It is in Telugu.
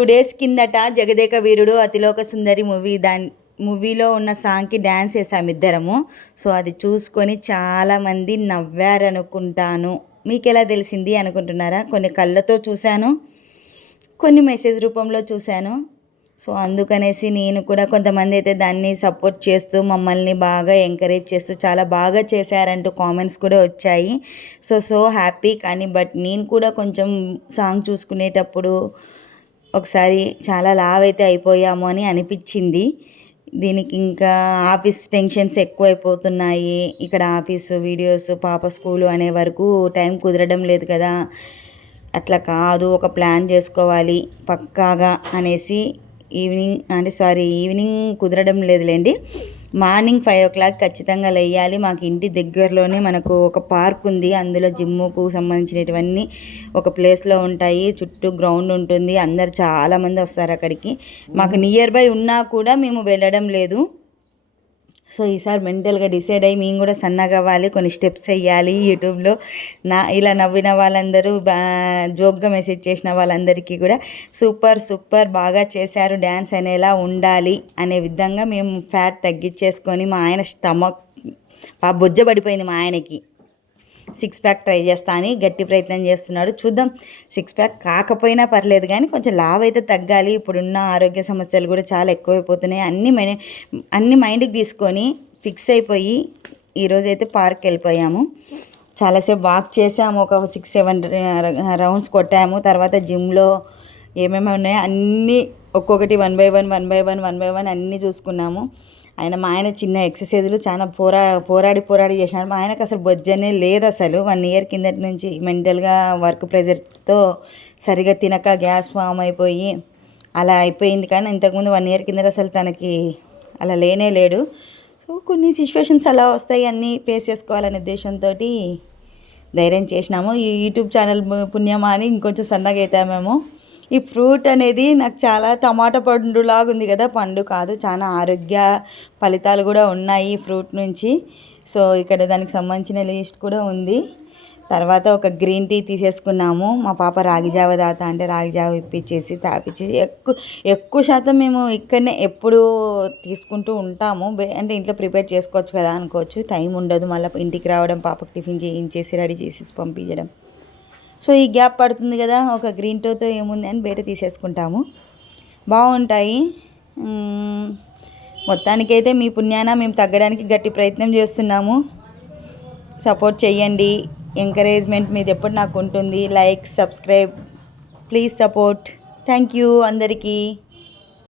2 డేస్ కిందట 'జగదేక వీరుడు అతిలోక సుందరి' మూవీలో ఉన్న సాంగ్కి డ్యాన్స్ వేసాము ఇద్దరము. సో అది చూసుకొని చాలామంది నవ్వారనుకుంటాను. మీకు ఎలా తెలిసింది అనుకుంటున్నారా? కొన్ని కళ్ళతో చూశాను, కొన్ని మెసేజ్ రూపంలో చూశాను. సో అందుకనేసి నేను కూడా, కొంతమంది అయితే దాన్ని సపోర్ట్ చేస్తూ మమ్మల్ని బాగా ఎంకరేజ్ చేస్తూ చాలా బాగా చేశారంటూ కామెంట్స్ కూడా వచ్చాయి. So happy. కానీ నేను కూడా కొంచెం సాంగ్ చూసుకునేటప్పుడు ఒకసారి చాలా లావ్ అయితే అయిపోయాము అని అనిపించింది. దీనికి ఇంకా ఆఫీస్ టెన్షన్స్ ఎక్కువైపోతున్నాయి. ఇక్కడ ఆఫీసు, వీడియోస్, పాప స్కూలు అనే వరకు టైం కుదరడం లేదు కదా. అట్లా కాదు, ఒక ప్లాన్ చేసుకోవాలి పక్కాగా అనేసి ఈవినింగ్ కుదరడం లేదులేండి. మార్నింగ్ 5 o'clock ఖచ్చితంగా లేయాలి. మాకు ఇంటి దగ్గరలోనే మనకు ఒక పార్క్ ఉంది. అందులో జిమ్ముకు సంబంధించినటువన్నీ ఒక ప్లేస్లో ఉంటాయి. చుట్టూ గ్రౌండ్ ఉంటుంది. అందరు చాలామంది వస్తారు అక్కడికి. మాకు నియర్ బై ఉన్నా కూడా మేము వెళ్ళడం లేదు. సో ఈసారి మెంటల్గా డిసైడ్ అయ్యి మేము కూడా సన్నగా అవ్వాలి, కొన్ని స్టెప్స్ వేయాలి యూట్యూబ్లో. ఇలా నవ్విన వాళ్ళందరూ, జోక్గా మెసేజ్ చేసిన వాళ్ళందరికీ కూడా సూపర్ బాగా చేశారు, డ్యాన్స్ అనేలా ఉండాలి అనే విధంగా మేము ఫ్యాట్ తగ్గించేసుకొని, మా ఆయన స్టమక్ బొజ్జ పడిపోయింది. మా ఆయనకి 6 ప్యాక్ ట్రై చేస్తా అని గట్టి ప్రయత్నం చేస్తున్నాడు. చూద్దాం, 6 ప్యాక్ కాకపోయినా పర్లేదు కానీ కొంచెం లావ్ అయితే తగ్గాలి. ఇప్పుడున్న ఆరోగ్య సమస్యలు కూడా చాలా ఎక్కువైపోతున్నాయి. అన్ని మైండ్కి తీసుకొని ఫిక్స్ అయిపోయి ఈరోజైతే పార్క్ వెళ్ళిపోయాము. చాలాసేపు వాక్ చేసాము, ఒక 6-7 రౌండ్స్ కొట్టాము. తర్వాత జిమ్లో ఏమేమి ఉన్నాయో అన్నీ ఒక్కొక్కటి 1 by 1 అన్నీ చూసుకున్నాము. మా ఆయన చిన్న ఎక్సర్సైజులు చాలా పోరాడి చేసినాడు. మా ఆయనకు అసలు బొజ్జనే లేదు. అసలు 1 year కిందటి నుంచి మెంటల్గా వర్క్ ప్రెజర్తో సరిగా తినక గ్యాస్ ఫామ్ అయిపోయి అలా అయిపోయింది. కానీ ఇంతకుముందు 1 year కిందట అసలు తనకి అలా లేడు. సో కొన్ని సిచ్యువేషన్స్ అలా వస్తాయి, అన్నీ ఫేస్ చేసుకోవాలనే ఉద్దేశంతో ధైర్యం చేసినాము. ఈ యూట్యూబ్ ఛానల్ పుణ్యమా అని ఇంకొంచెం సన్నగా అవుతామేమో. ఈ ఫ్రూట్ అనేది నాకు చాలా టమాటా పండులాగా ఉంది కదా, పండు కాదు, చాలా ఆరోగ్య ఫలితాలు కూడా ఉన్నాయి ఈ ఫ్రూట్ నుంచి. సో ఇక్కడ దానికి సంబంధించిన లిస్ట్ కూడా ఉంది. తర్వాత ఒక గ్రీన్ టీ తీసేసుకున్నాము. మా పాప రాగి జావ తాత అంటే రాగి జావ ఇప్పించేసి తాపించేసి ఎక్కువ శాతం మేము ఇక్కడనే ఎప్పుడు తీసుకుంటూ ఉంటాము. అంటే ఇంట్లో ప్రిపేర్ చేసుకోవచ్చు కదా అనుకోవచ్చు, టైం ఉండదు. మళ్ళీ ఇంటికి రావడం, పాపకు టిఫిన్ చేయించేసి రెడీ చేసేసి పంపించడం. సో ఈ గ్యాప్ పడుతుంది కదా, ఒక గ్రీన్ టీతో ఏముంది అని బయట తీసేసుకుంటాము. బాగుంటాయి. మొత్తానికైతే మీ పుణ్యాన మేము తగ్గడానికి గట్టి ప్రయత్నం చేస్తున్నాము. సపోర్ట్ చెయ్యండి. ఎంకరేజ్మెంట్ మీది ఎప్పుడు నాకు ఉంటుంది. Like, subscribe, please support. Thank you అందరికీ.